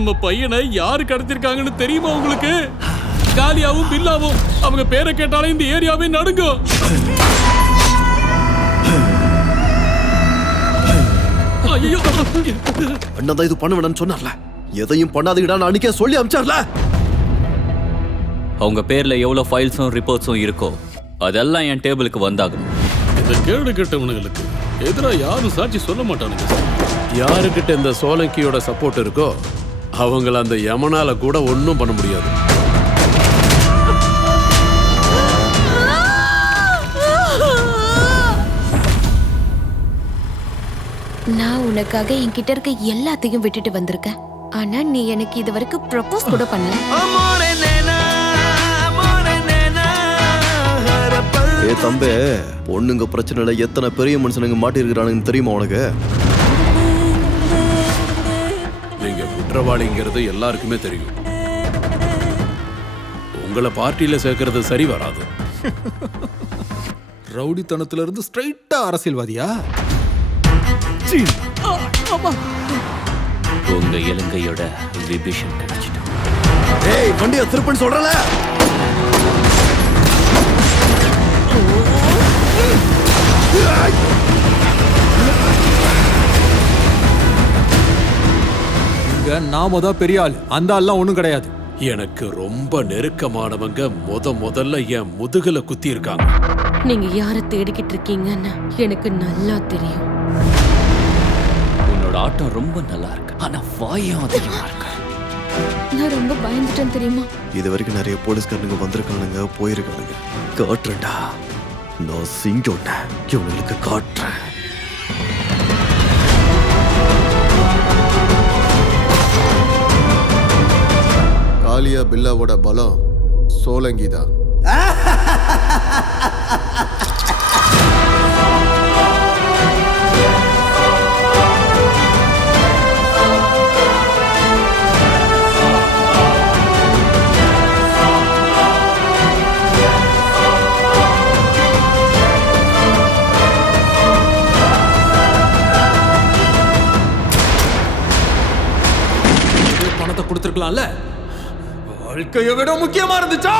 நம்ம பையனை யாரு கடத்திருக்காங்கன்னு தெரியுமா உங்களுக்கு? காலியாவும் பில்லாவும் அவங்க பேரை கேட்டாலே இந்த ஏரியாவே நடுங்கும். அண்ணா இது பண்ண வேணாம்னு சொன்னார்ல, எதையும் பண்ணாதீங்கடான்னு அன்னைக்கே சொல்லி அனுப்பிச்சார்ல. அவங்க பேர்ல எவ்வளவு ஃபைல்ஸும் ரிப்போர்ட்ஸும் இருக்கோ அதெல்லாம் என் டேபிளுக்கு வந்தாகும். இந்த கேடு கெட்டவனுங்களுக்கு எதிராக யாரும் சாட்சி சொல்ல மாட்டானுங்க. யாருக்கிட்ட இந்த சோலங்கியோட சப்போர்ட் இருக்கோ அவங்கள அந்த யமனால கூட ஒன்றும் பண்ண முடியாது. நான் உனக்காக என்கிட்ட இருக்க எல்லாத்தையும் விட்டுட்டு வந்திருக்கேன். ஆனா நீ எனக்கு இது வரைக்கும் ப்ரப்போஸ் கூட பண்ணல. ஏ தம்பே, பொண்ணுங்க பிரச்சனைல எத்தனை பெரிய மனுஷனுங்க மாட்டி இருக்கிறானுன்னு தெரியுமா உனக்கு? நீங்க குற்றவாளிங்கிறது எல்லாருக்குமே தெரியும். உங்களை பார்ட்டியில சேர்க்கறது சரி வராது. ரவுடித்தனத்துல இருந்து ஸ்ட்ரைட்டா அரசியல்வாதியா? உங்க இலங்கையோட விபீஷன் கிடைச்சிட்டோம். ஏய் வண்டியை திருப்பன்னு சொல்றல. இங்க நாம தான் பெரிய ஆள், அந்த ஆள்லாம் ஒண்ணும் கிடையாது. எனக்கு ரொம்ப நெருக்கமானவங்க முதல்ல என் முதுகுல குத்தி இருக்காங்க. நீங்க யார தேடிக்கிட்டு இருக்கீங்கன்னு எனக்கு நல்லா தெரியும். உன்னோட ஆட்டம் ரொம்ப நல்லா இருக்கு, ஆனா வாயும் அதிகமா இருக்கு. நான் ரொம்ப பயந்துட்டேன் தெரியுமா? இது வரைக்கும் நிறைய போலீஸ்காரனுங்க வந்திருக்கானுங்க, போயிருக்கானுங்க. காட்டுறேன்டா, நான் சிங்கோட இவங்களுக்கு காட்டுறேன். காலியா பில்லாவோட பலம் சோலங்கி தான். பணத்தை கொடுத்துருக்கலாம்ல, வாழ்க்கையை விட முக்கியமா இருந்துச்சா?